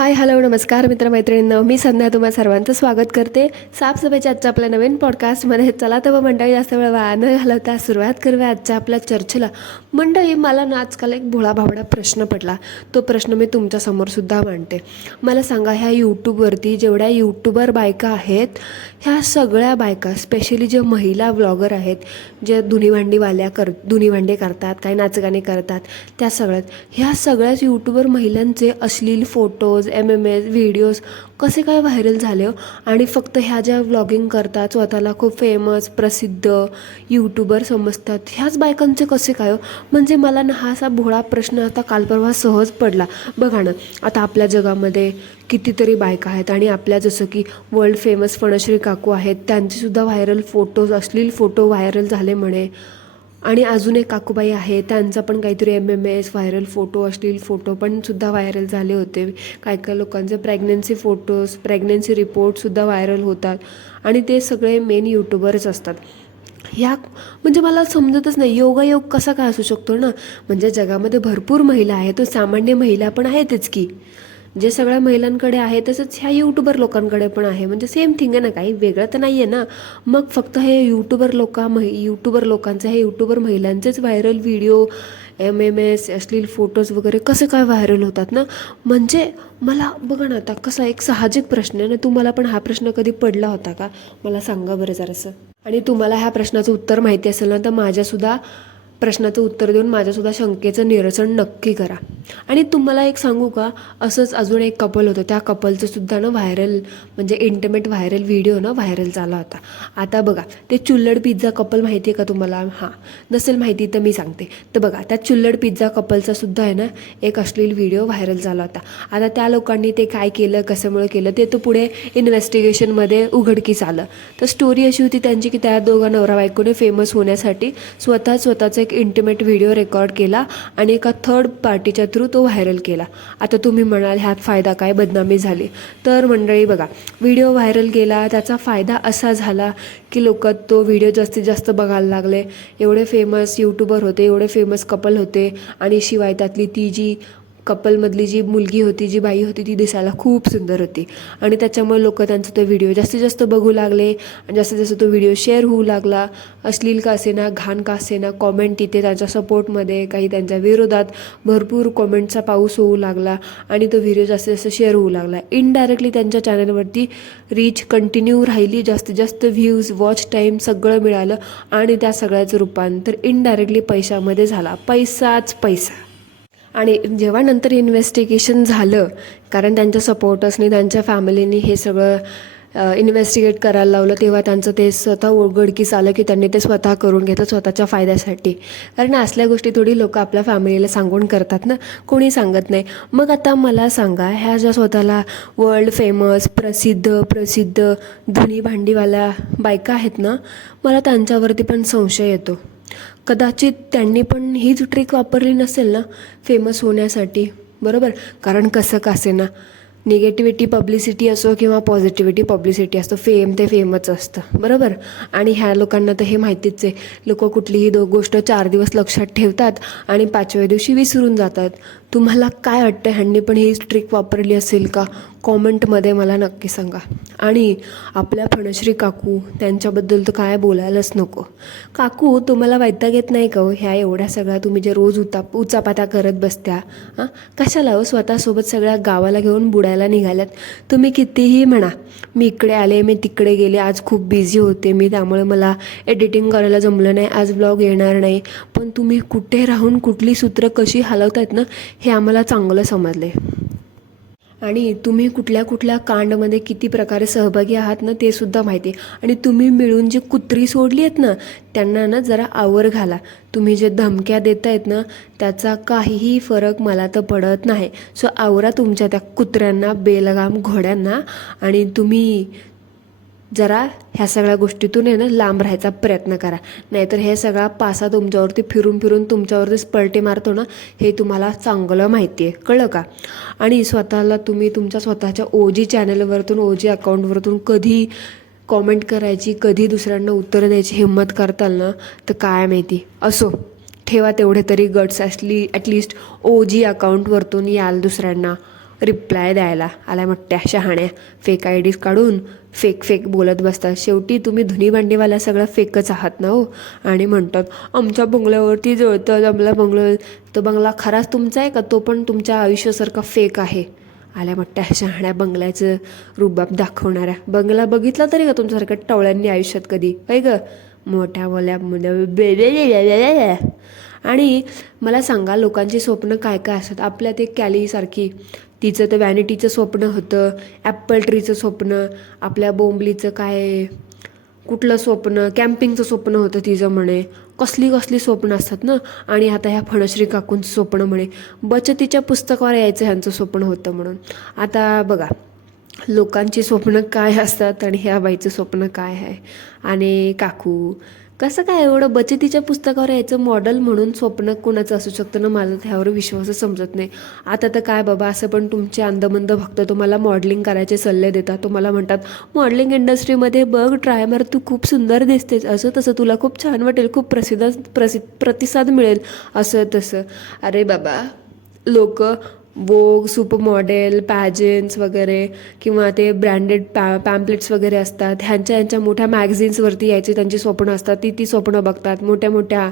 Hi hello नमस्कार मित्रमैत्रिणींनो, मी संध्या तुम्हा सर्वांचं स्वागत करते साफसफाईच्या आजच्या आपल्या नवीन पॉडकास्टमध्ये. चला तर मग मंडळी, जास्त वेळ वाया न घालवता सुरुवात करूया आजच्या आपल्या चर्चेला. मंडळी, मला ना आजकाल एक भोळाभावडा प्रश्न पडला. तो प्रश्न मी तुमच्यासमोरसुद्धा मांडते. मला सांगा, ह्या यूट्यूबवरती जेवढ्या यूट्यूबर बायका आहेत, ह्या सगळ्या बायका, स्पेशली जे महिला व्लॉगर आहेत, जे धुणी भांडी करतात, काही नाचगाणे करतात, ह्या सगळ्याच यूट्यूबर महिलांचे अश्लील फोटोज, MMS व्हिडिओज कसे काय व्हायरल झाले हो? आणि फक्त ह्या ज्या व्लॉगिंग करतात, स्वतःला खूप फेमस प्रसिद्ध यूट्यूबर समजतात, ह्याच बायकांचे कसे काय हो? म्हणजे मला ना हा असा भोळा प्रश्न आता कालपरवा सहज पडला. बघा ना, आता आपल्या जगामध्ये कितीतरी बायका आहेत आणि आपल्या जसं की वर्ल्ड फेमस फणश्री काकू आहेत, त्यांचेसुद्धा व्हायरल फोटोज, अश्लील फोटो व्हायरल झाले म्हणे. आणि अजून एक काकूबाई आहे, त्यांचा पण काहीतरी MMS व्हायरल फोटो, अश्लील फोटो पण सुद्धा व्हायरल झाले होते. काही लोकांचे प्रेग्नन्सी फोटोज, प्रेग्नन्सी रिपोर्टसुद्धा व्हायरल होतात आणि ते सगळे मेन यूट्यूबरच असतात. म्हणजे मला समजतच नाही, योगायोग कसा काय असू शकतो ना? म्हणजे जगामध्ये भरपूर महिला आहेत, तो सामान्य महिला पण आहेतच की. जे सगळ्या महिलांकडे आहे तसंच ह्या यूट्यूबर लोकांकडे पण आहे. म्हणजे सेम थिंग आहे ना, काही वेगळं तर नाही आहे ना. मग फक्त हे यूट्यूबर लोकांचे, हे यूट्यूबर महिलांचेच व्हायरल व्हिडिओ, MMS अश्लील फोटोज वगैरे कसे काय व्हायरल होतात ना? म्हणजे मला बघा ना, आता कसा एक साहजिक प्रश्न आहे ना. तुम्हाला पण हा प्रश्न कधी पडला होता का? मला सांगा बरं जरासं. आणि तुम्हाला ह्या प्रश्नाचं उत्तर माहिती असेल ना, तर माझ्यासुद्धा प्रश्नाचं उत्तर देऊन माझ्यासुद्धा शंकेचं निरसन नक्की करा. आणि तुम्हाला एक सांगू का, असंच अजून एक कपल होतं, त्या कपलचं सुद्धा ना व्हायरल, म्हणजे इंटिमेट व्हायरल व्हिडिओ ना व्हायरल झाला होता. आता बघा, ते चुल्लड पिझ्झा कपल माहिती आहे का तुम्हाला? हां, नसेल माहिती तर मी सांगते. तर बघा, त्या चुल्लड पिझ्झा कपलचा सुद्धा आहे ना एक अश्लील व्हिडिओ व्हायरल झाला होता. आता त्या लोकांनी ते काय केलं, कशामुळे केलं, ते तो पुढे इन्व्हेस्टिगेशनमध्ये उघडकीस आलं. तर स्टोरी अशी होती त्यांची की त्या दोघा नवरा बायकोने फेमस होण्यासाठी स्वतःचा एक इंटिमेट व्हिडिओ रेकॉर्ड केला आणि एका थर्ड पार्टीच्या थ्रू तो व्हायरल केला. आता तुम्ही म्हणाल, ह्यात फायदा काय, बदनामी झाली? तर मंडळी बघा, व्हिडिओ व्हायरल गेला, त्याचा फायदा असा झाला की लोक तो व्हिडिओ जास्तीत जास्त बघायला लागले. एवढे फेमस यूट्यूबर होते, एवढे फेमस कपल होते, आणि शिवाय त्यातली ती जी कपलमधली जी मुलगी होती, जी बाई होती, ती दिसायला खूप सुंदर होती. आणि त्याच्यामुळे लोक त्यांचा तो व्हिडिओ जास्तीत जास्त बघू लागले आणि जास्तीत जास्त तो व्हिडिओ शेअर होऊ लागला. अश्लील का असेना, घाण का असेना, कॉमेंट तिथे त्यांच्या सपोर्टमध्ये, काही त्यांच्या विरोधात भरपूर कॉमेंटचा पाऊस होऊ लागला आणि तो व्हिडिओ जास्तीत जास्त शेअर होऊ लागला. इनडायरेक्टली त्यांच्या चॅनलवरती रीच कंटिन्यू राहिली, जास्तीत जास्त व्ह्यूज, वॉच टाईम सगळं मिळालं आणि त्या सगळ्याचं रूपांतर इनडायरेक्टली पैशामध्ये झाला. पैसाच पैसा. आणि जेव्हा नंतर इन्व्हेस्टिगेशन झालं, कारण त्यांच्या सपोर्टर्सनी, त्यांच्या फॅमिलीनी हे सगळं इन्व्हेस्टिगेट करायला लावलं, तेव्हा त्यांचं ते स्वतः उघडकीस आलं की त्यांनी ते स्वतः करून घेतलं स्वतःच्या फायद्यासाठी. कारण असल्या गोष्टी थोडी लोक आपल्या फॅमिलीला सांगून करतात ना, कोणी सांगत नाही. मग आता मला सांगा, ह्या ज्या स्वतःला वर्ल्ड फेमस प्रसिद्ध धुणी भांडीवाल्या बायका आहेत ना, मला त्यांच्यावरती पण संशय येतो. कदाचित त्यांनी पण हीच ट्रिक वापरली नसेल ना फेमस होण्यासाठी, बरोबर? कारण कसं का असेना, निगेटिव्हिटी पब्लिसिटी असो किंवा पॉझिटिव्हिटी पब्लिसिटी असतो, फेम ते फेमच असतं, बरोबर? आणि ह्या लोकांना तर हे माहितीच आहे, लोक कुठलीही गोष्ट 4 दिवस लक्षात ठेवतात आणि 5व्या दिवशी विसरून जातात. तुम्हाला काय वाटतं, ह्यांनी पण ही ट्रिक वापरली असेल का? कॉमेंटमध्ये मला नक्की सांगा. आणि आपल्या फणश्री काकू, त्यांच्याबद्दल तर काय बोलायलाच नको. काकू, तुम्हाला वैताग येत नाही का हो ह्या एवढ्या सगळ्या तुम्ही जे रोज उचापात्या करत बसत्या? हां, कशाला हो स्वतःसोबत सगळ्या गावाला घेऊन बुडायला निघाल्यात? तुम्ही कितीही म्हणा, मी इकडे आले, मी तिकडे गेले, आज खूप बिझी होते मी, त्यामुळे मला एडिटिंग करायला जमलं नाही, आज ब्लॉग येणार नाही, पण तुम्ही कुठे राहून कुठली सूत्र कशी हलवतायत ना, हे आम्हाला चांगलं समजलं आहे. आणि तुम्ही कुठल्या कांडमध्ये किती प्रकारे सहभागी आहात ना, ते सुद्धा माहिती आहे. आणि तुम्ही मिळून जी कुत्री सोडली आहेत ना, त्यांना ना जरा आवर घाला. तुम्ही जे धमक्या देत आहेत ना, त्याचा काहीही फरक मला तर पडत नाही. सो आवरा तुमच्या त्या कुत्र्यांना, बेलगाम घोड्यांना, आणि तुम्ही जरा ह्या सगळ्या गोष्टीतून आहे ना लांब राहायचा प्रयत्न करा. नाहीतर हे सगळा पासा तुमच्यावरती फिरून तुमच्यावरतीच पलटे मारतो ना, हे तुम्हाला चांगलं माहिती आहे, कळलं का? आणि स्वतःला तुम्ही तुमच्या स्वतःच्या OG चॅनलवरतून, OG अकाउंटवरतून कधी कॉमेंट करायची, कधी दुसऱ्यांना उत्तरं द्यायची हिंमत करताल ना, तर काय माहिती. असो, ठेवा तेवढे तरी गट्स, ॲटलिस्ट OG अकाउंटवरतून याल दुसऱ्यांना रिप्लाय द्यायला आल्या मोठ्या शहाण्या. फेक आय डीज काढून फेक बोलत बसतात. शेवटी तुम्ही धुनी भांडीवाल्या सगळं फेकच आहात ना हो. आणि म्हणतात आमच्या बंगल्यावरती जळतं, आमला बंगला. तो बंगला खराच तुमचा आहे का तो पण तुमच्या आयुष्यासारखा फेक आहे? आल्या मोठ्या शहाण्या बंगल्याचं रुबाब दाखवणाऱ्या. बंगला बघितला तरी का तुमच्यासारख्या टवळ्यांनी आयुष्यात कधी? काय ग मोठ्या बोल्या. आणि मला सांगा लोकांची स्वप्न काय काय असतात. आपल्या ते कॅलीसारखी तिचं तर व्हॅनिटीचं स्वप्न होतं, ॲपल ट्रीचं स्वप्न, आपल्या बोंबलीचं काय कुठलं स्वप्न, कॅम्पिंगचं स्वप्न होतं तिचं म्हणे. कसली स्वप्न असतात ना. आणि आता ह्या फणश्री काकूंचं स्वप्न म्हणे बचतीच्या पुस्तकावर यायचं ह्यांचं स्वप्न होतं म्हणून. आता बघा लोकांची स्वप्न काय असतात आणि ह्या बाईचं स्वप्न काय आहे. आणि काकू कसं काय एवढं बचतीच्या पुस्तकावर यायचं मॉडेल म्हणून स्वप्न कोणाचं असू शकतं ना. माझा त्यावर विश्वासच समजत नाही. आता तर काय बाबा असं पण तुमचे अंधमंद भक्त तुम्हाला मॉडेलिंग करायचे सल्ले देतात. तुम्हाला म्हणतात मॉडेलिंग इंडस्ट्रीमध्ये बघ ट्राय मार, तू खूप सुंदर दिसतेस, असं तसं, तुला खूप छान वाटेल, खूप प्रतिसाद मिळेल, असं तसं. अरे बाबा लोक वोग, सुपर मॉडेल, पॅजेंट्स वगैरे किंवा ते ब्रँडेड पॅम्पलेट्स वगैरे असतात ह्यांच्या मोठ्या मॅगझिन्सवरती यायचे त्यांची स्वप्न असतात. ती स्वप्न बघतात. मोठ्या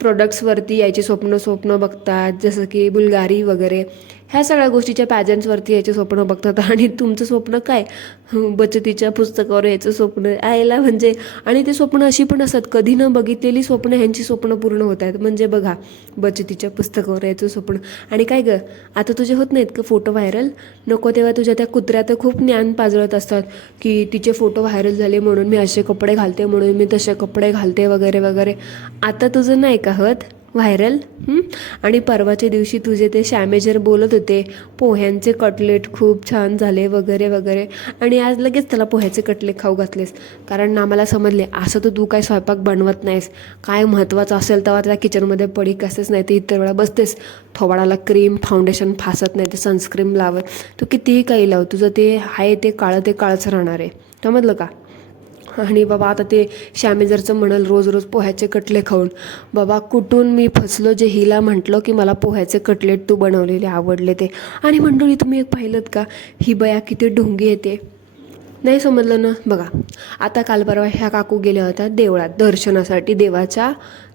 प्रोडक्ट्सवरती यायची स्वप्न बघतात, जसं की बुल्गारी वगैरे. ह्या सगळ्या गोष्टीच्या पॅजंट्सवरती यायचे स्वप्न बघतात. आणि तुमचं स्वप्न काय? बचतीच्या पुस्तकावर यायचं स्वप्न यायला म्हणजे. आणि ते स्वप्न अशी पण असतात कधी न बघितलेली स्वप्न ह्यांची स्वप्न पूर्ण होत आहेत. म्हणजे बघा बचतीच्या पुस्तकावर यायचं स्वप्न. आणि काय ग आता तुझे होत नाहीत का फोटो व्हायरल? नको तेव्हा तुझ्या त्या कुत्र्यात खूप ज्ञान पाजळत असतात की तिचे फोटो व्हायरल झाले म्हणून मी असे कपडे घालते, म्हणून मी तसे कपडे घालते वगैरे वगैरे. आता तुझं नाही का होत व्हायरल? आणि परवाच्या दिवशी तुझे ते शॅमेजर बोलत होते पोह्यांचे कटलेट खूप छान झाले वगैरे वगैरे. आणि आज लगेच त्याला पोह्याचे कटलेट खाऊ घातलेस. कारण आम्हाला समजले असं तर तू काय स्वयंपाक बनवत नाहीस. काय महत्त्वाचं असेल तेव्हा त्या किचनमध्ये पडीक असेच, नाही तर इतर वेळा बसतेस थोबाडाला क्रीम फाउंडेशन फासत, नाही तर सनस्क्रीम लावत. तू कितीही काही लाव, तुझं ते आहे ते काळच राहणार आहे. समजलं का? आणि बाबा आता ते शॅमेजरचं म्हणाल रोज पोह्याचे कटले खाऊन. बाबा कुठून मी फसलो जे हिला म्हटलं की मला पोह्याचे कटलेट तू बनवलेले आवडले ते. आणि मंडळी तुम्ही एक पाहिलं का ही बया किती ढोंगी येते? नाही समजलं ना. बघा आता काल परवा ह्या काकू गेल्या होत्या देवळात दर्शनासाठी, देवाच्या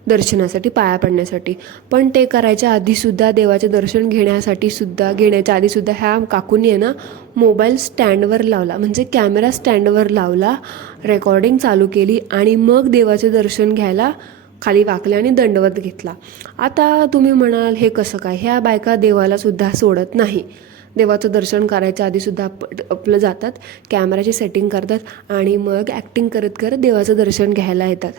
दर्शनासाठी, पाया पडण्यासाठी. पण ते करायच्या आधीसुद्धा, देवाचे दर्शन घेण्याच्या आधीसुद्धा ह्या काकूंनी आहे ना मोबाईल स्टँडवर लावला, म्हणजे कॅमेरा स्टँडवर लावला, रेकॉर्डिंग चालू केली आणि मग देवाचे दर्शन घ्यायला खाली वाकले आणि दंडवत घेतला. आता तुम्ही म्हणाल हे कसं काय? ह्या बायका देवाला सुद्धा सोडत नाही. देवाचं दर्शन करायच्या आधीसुद्धा आपलं जातात, कॅमेराची सेटिंग करतात आणि मग ॲक्टिंग करत देवाचं दर्शन घ्यायला येतात.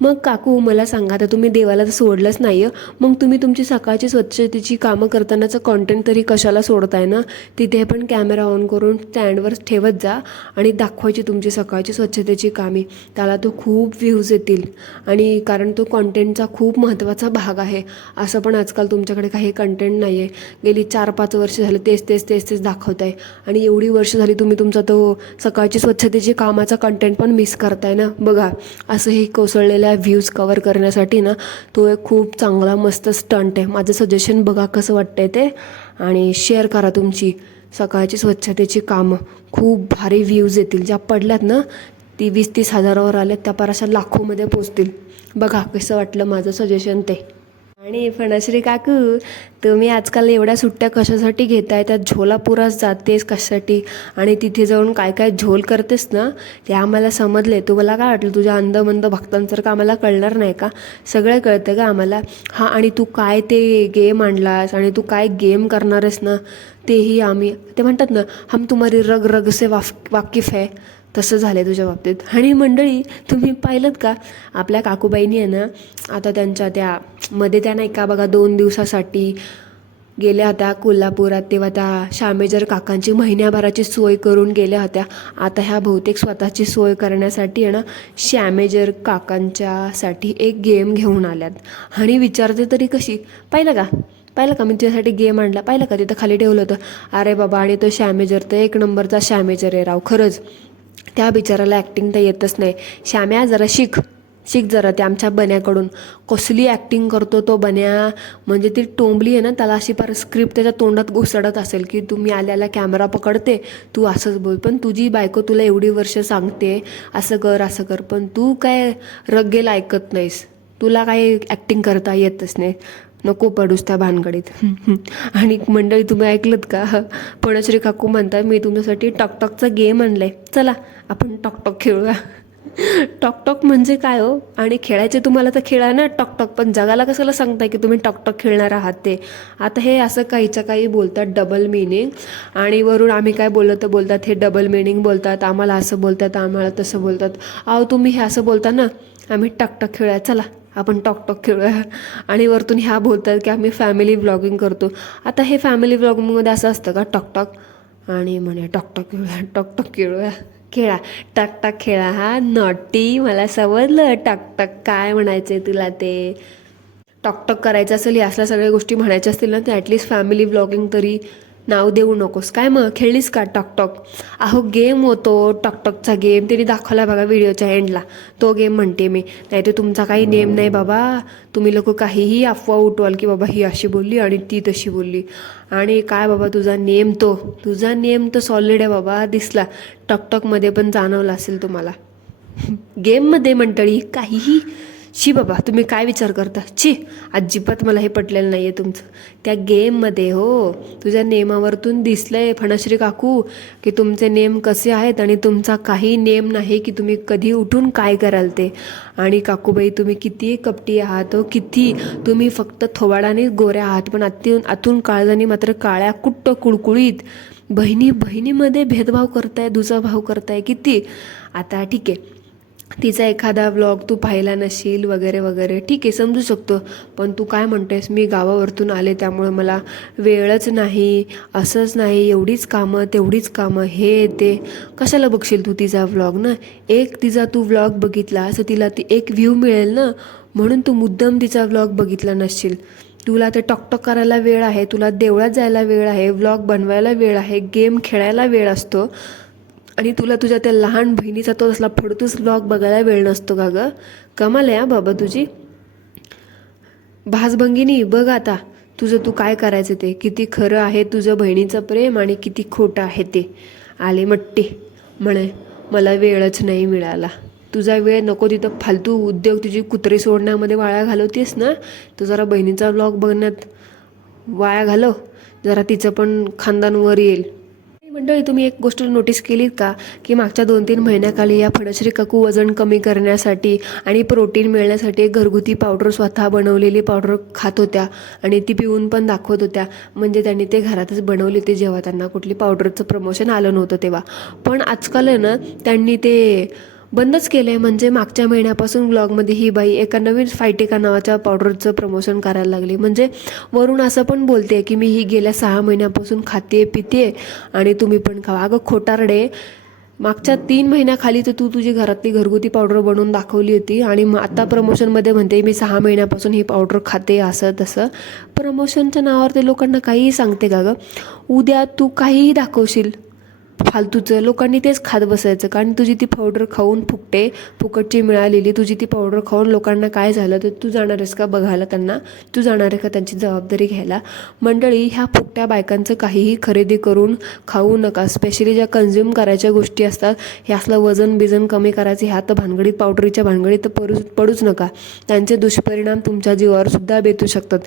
मग काकू मला सांगा, आता तुम्ही देवाला तर सोडलंच नाही आहे, मग तुम्ही तुमची सकाळची स्वच्छतेची कामं करतानाचं कॉन्टेंट तरी कशाला सोडताय ना? तिथे पण कॅमेरा ऑन करून स्टँडवर ठेवत जा आणि दाखवायची तुमची सकाळची स्वच्छतेची कामे. त्याला तो खूप व्ह्यूज येतील. आणि कारण तो कॉन्टेंटचा खूप महत्त्वाचा भाग आहे. असं पण आजकाल तुमच्याकडे काही कंटेंट नाही आहे. गेली 4-5 वर्ष झालं तेच दाखवत आहे. आणि एवढी वर्ष झाली तुम्ही तुमचा तो सकाळची स्वच्छतेची कामाचा कंटेंट पण मिस करताय ना. बघा असं हे कोसळलेल्या व्ह्यूज कवर करण्यासाठी ना तो एक खूप चांगला मस्त स्टंट आहे. माझं सजेशन बघा कसं वाटतंय ते आणि शेअर करा तुमची सकाळची स्वच्छतेची कामं. खूप भारी व्ह्यूज येतील. ज्या पडल्यात ना ती 20-30 हजारावर आल्यात त्या परशा लाखोमध्ये पोचतील. बघा कसं वाटलं माझं सजेशन ते. आणि फणश्री काकू तुम्ही आजकाल एवढ्या सुट्ट्या कशासाठी घेताय? त्या झोलापुरात जातेस कशासाठी आणि तिथे जाऊन काय काय झोल करतेस ना ते आम्हाला समजले. तुम्हाला काय वाटलं तुझ्या अंधमंद भक्तांसारखं आम्हाला कळणार नाही का? सगळं कळतं का आम्हाला. हां आणि तू काय ते गेम आणलास आणि तू काय गेम करणार आहेस ना तेही आम्ही, ते म्हणतात ना हम तुम्हारी रग रग से वाकिफ है, तसं झालं तुझ्या बाबतीत. आणि मंडळी तुम्ही पाहिलं का आपल्या काकूबाईनी आहे ना आता त्यांच्या त्या मध्ये त्या नाही का बघा 2 दिवसासाठी गेल्या होत्या कोल्हापुरात, तेव्हा त्या शामेजर काकांची महिन्याभराची सोय करून गेल्या होत्या. आता ह्या बहुतेक स्वतःची सोय करण्यासाठी आहे ना शामेजर काकांच्यासाठी एक गेम घेऊन आल्यात. आणि विचारते तरी कशी, पाहिलं का मी तुझ्यासाठी गेम आणला, पाहिलं का तिथं खाली ठेवलं होतं. अरे बाबा आणि तो शामेजर तर 1 नंबरचा शामेजर आहे राव खरंच. त्या बिचाराला ॲक्टिंग तर येतच नाही. श्याम्या जरा शिक, शिक जरा ते आमच्या बन्याकडून. कसली ॲक्टिंग करतो तो बन्या, म्हणजे ती टोंबली आहे ना त्याला अशी पार स्क्रिप्ट त्याच्या तोंडात घुसडत असेल की तुम्ही आल्याला कॅमेरा पकडते, तू असंच बोल. पण तुझी बायको तुला एवढी वर्ष सांगते असं कर असं कर, पण तू काय रग्गेल ऐकत नाहीस, तुला काही ॲक्टिंग करता येतच नाही. नको पडूस त्या भानगडीत. आणि मंडळी तुम्ही ऐकलत का, पणश्री काकू म्हणतात मी तुमच्यासाठी टॉकटॉकचा गेम आणलाय, चला आपण टॉकटॉक खेळूया. टॉकटॉक म्हणजे काय हो, आणि खेळायचे तुम्हाला तर खेळा ना टॉकटॉक, पण जगाला कशाला सांगताय की तुम्ही टॉकटॉक खेळणार आहात ते. आता हे असं काहीच्या काही बोलतात डबल मिनिंग, आणि वरून आम्ही काय बोललो तर बोलतात हे डबल मिनिंग बोलतात, आम्हाला असं बोलतात आम्हाला तसं बोलतात. अहो तुम्ही हे असं बोलता ना, आम्ही टॉकटॉक खेळूया चला आपण टॉकटॉक खेळूया, आणि वरतून ह्या बोलतात की आम्ही फॅमिली व्लॉगिंग करतो. आता हे फॅमिली व्लॉगिंगमध्ये असं असतं का टॉकटॉक, आणि म्हणे टॉकटॉक खेळूया टॉकटॉक खेळूया. खेळा टॉकटॉक खेळा. हा नॉटी, मला समजलं टॉकटॉक काय म्हणायचं तुला. ते टॉकटॉक करायचं असेल, या असल्या सगळ्या गोष्टी म्हणायच्या असतील ना, तर ॲटलिस्ट फॅमिली व्लॉगिंग तरी नाव देऊ नकोस. काय मग खेळलीस का टॉकटॉक. अहो गेम होतो टॉकटॉकचा गेम, तिने दाखवला बघा व्हिडिओच्या एंडला, तो गेम म्हणते मी. नाही तर तुमचा काही नेम नाही बाबा, तुम्ही लोक काहीही अफवा उठवाल की बाबा ही अशी बोलली आणि ती तशी बोलली. आणि काय बाबा तुझा नेम तो सॉलिड आहे बाबा, दिसला टॉकटॉकमध्ये पण जाणवला असेल तुम्हाला. गेममध्ये मंडळी काहीही, शी बाबा तुम्ही काय विचार करता, ची अजिबात मला हे पटलेलं नाही आहे तुमचं. त्या गेममध्ये हो तुझ्या नेमावरतून दिसलंय फणश्री काकू की तुमचे नेम कसे आहेत, आणि तुमचा काही नेम नाही की तुम्ही कधी उठून काय कराल ते. आणि काकूबाई तुम्ही किती कपटी आहात हो, किती तुम्ही फक्त थोबाडाने गोऱ्या आहात, पण आतून काळजाने मात्र काळ्या कुट्ट कुळकुळीत. बहिणीमध्ये भेदभाव करताय, दुजाभाव करताय किती. आता ठीक आहे, तिचा एखादा व्लॉग तू पाहिला नशील वगैरे वगैरे, ठीक आहे समजू शकतो. पण तू काय म्हणतेस मी गावावरतून आले त्यामुळे मला वेळच नाही, असंच नाही, एवढीच कामं तेवढीच कामं, हे ते कशाला बघशील तू तिचा व्लॉग ना. एक तिचा तू व्लॉग बघितला असं तिला ती एक व्ह्यू मिळेल ना, म्हणून तू मुद्दाम तिचा व्लॉग बघितला नसशील. तुला ते टॉकटॉक करायला वेळ आहे, तुला देवळात जायला वेळ आहे, व्लॉग बनवायला वेळ आहे, गेम खेळायला वेळ असतो, आणि तुला तुझ्या त्या लहान बहिणीचा तो असला फडतूस व्लॉग बघायला वेळ नसतो का गं. कमाल आहे बाबा तुझी. भासभंगिनी बघ आता तुझं तू काय करायचं ते, किती खरं आहे तुझं बहिणीचं प्रेम आणि किती खोटं आहे ते. आले मट्टी म्हणे मला वेळच नाही मिळाला. तुझा वेळ नको तिथं फालतू उद्योग तुझी कुत्रे सोडण्यामध्ये वाया घालवतेस ना, तू जरा बहिणीचा व्लॉग बघण्यात वाया घालव, जरा तिचं पण खानदान वर येईल. मंडळी तुम्ही एक गोष्ट नोटीस केलीत का की मागच्या 2-3 महिन्याखाली या फणश्री काकू वजन कमी करण्यासाठी आणि प्रोटीन मिळण्यासाठी एक घरगुती पावडर स्वतः बनवलेली पावडर खात होत्या, आणि ती पिऊन पण दाखवत होत्या. म्हणजे त्यांनी ते घरातच बनवली होती जेव्हा त्यांना कुठली पावडरचं प्रमोशन आलं नव्हतं तेव्हा. पण आजकाल आहे ना त्यांनी ते बंदच केलं आहे. म्हणजे मागच्या महिन्यापासून व्लॉगमध्ये ही बाई एका नवीन फायटिका नावाच्या पावडरचं प्रमोशन करायला लागली. म्हणजे वरून असं पण बोलते की मी ही गेल्या 6 महिन्यापासून खाते पिते आणि तुम्ही पण खावा. अगं खोटारडे, मागच्या 3 महिन्याखाली तर तू तुझी घरातली घरगुती पावडर बनवून दाखवली होती, आणि आता प्रमोशनमध्ये म्हणते मी 6 महिन्यापासून ही पावडर खाते असं तसं. प्रमोशनच्या नावावर ते लोकांना काहीही सांगते का गं. उद्या तू काहीही दाखवशील फालतूचं, लोकांनी तेच खात बसायचं. कारण तुझी ती पावडर खाऊन फुकटची मिळालेली तुझी ती पावडर खाऊन लोकांना काय झालं तर तू जाणार आहेस का बघायला त्यांना, तू जाणार आहे का त्यांची जबाबदारी घ्यायला. मंडळी ह्या फुकट्या बायकांचं काहीही खरेदी करून खाऊ नका. स्पेशली ज्या कन्झ्युम करायच्या गोष्टी असतात, हे असलं वजन कमी करायचे ह्या तर भानगडीत, पावडरीच्या भानगडीत तर पडूच नका. त्यांचे दुष्परिणाम तुमच्या जीवावर सुद्धा बेतू शकतात.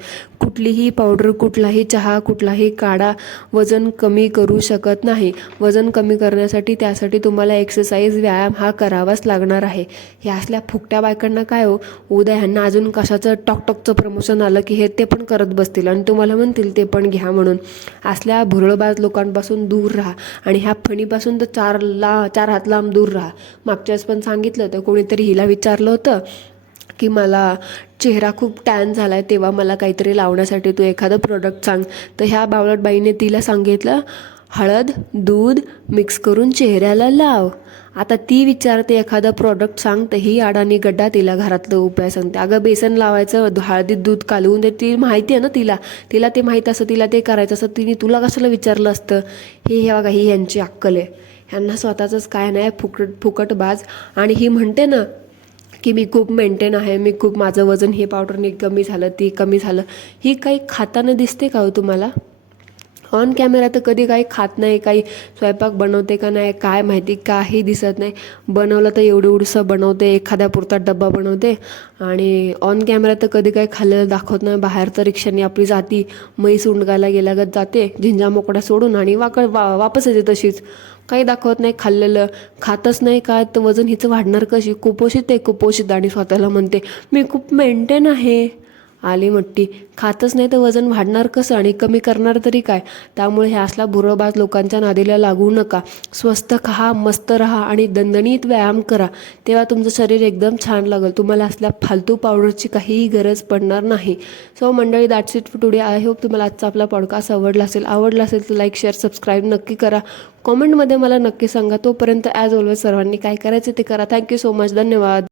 कुठलीही पावडर, कुठलाही चहा, कुठलाही काढा वजन कमी करू शकत नाही. वजन कमी करण्यासाठी त्यासाठी तुम्हाला एक्सरसाइज, व्यायाम हा करावाच लागणार आहे. हे असल्या फुकट्या बायकांना काय हो, उद्या ह्यांना अजून कशाचं टॉकटॉकचं प्रमोशन आलं की हे ते पण करत बसतील आणि तुम्हाला म्हणतील ते पण घ्या म्हणून. असल्या भुरळबाज लोकांपासून दूर राहा, आणि ह्या फणीपासून तर 4 हात लांब दूर राहा. मागच्याच पण सांगितलं होतं, कोणीतरी हिला विचारलं होतं की मला चेहरा खूप टॅन झाला आहे, तेव्हा मला काहीतरी लावण्यासाठी तू एखादं प्रोडक्ट सांग. तर ह्या बावळटबाईने तिला सांगितलं हळद दूध मिक्स करून चेहऱ्याला लाव. आता ती विचारते एखादं प्रॉडक्ट सांग, तर ही अडाणी गड्डा तिला घरातलं उपाय सांगते. अगं बेसन लावायचं, हळदीत दूध कालवून दे, ती माहिती आहे ना तिला ते माहीत असं, तिला ते करायचं असं, तिने तुला कशाला विचारलं असतं. हे बघा ही यांची अक्कल आहे. ह्यांना स्वतःचंच काय नाही, फुकटबाज. आणि ही म्हणते ना की मी खूप मेंटेन आहे, मी खूप माझं वजन हे पावडरने कमी झालं, ते कमी झालं. ही काही खाताना दिसते का हो तुम्हाला? ऑन कॅमेरा तर कधी काही खात नाही, काही स्वयंपाक बनवते का नाही काय माहिती, काही दिसत नाही. बनवलं तर एवढंसं बनवते, एखाद्यापुरता डब्बा बनवते. आणि ऑन कॅमेरा तर कधी काही खाल्लेलं दाखवत नाही. बाहेर तर रिक्षाने आपली जाती, म्हैस उंडगायला गेल्यागत जाते झिंजा मोकळा सोडून आणि वापस येते तशीच. काही दाखवत नाही खाल्लेलं, खातच नाही. काय तर वजन हिचं वाढणार कशी? कुपोषित आहे, कुपोषित. आणि स्वतःला म्हणते मी खूप मेंटेन आहे. आली मट्टी. खातच नाही तर वजन वाढणार कसं आणि कमी करणार तरी काय? त्यामुळे हे असला भुरळबाज लोकांच्या नादीला लागू नका. स्वस्त खा, मस्त राहा आणि दणदणीत व्यायाम करा, तेव्हा तुमचं शरीर एकदम छान लागेल. तुम्हाला असल्या फालतू पावडरची काहीही गरज पडणार नाही. सो मंडळी, that's it for today. I hope तुम्हाला आजचा आपला पॉडकास्ट आवडला असेल तर लाईक, शेअर, सबस्क्राईब नक्की करा. कॉमेंटमध्ये मला नक्की सांगा. तोपर्यंत ॲज ऑलवेज सर्वांनी काय करायचं ते करा. Thank you so much. धन्यवाद.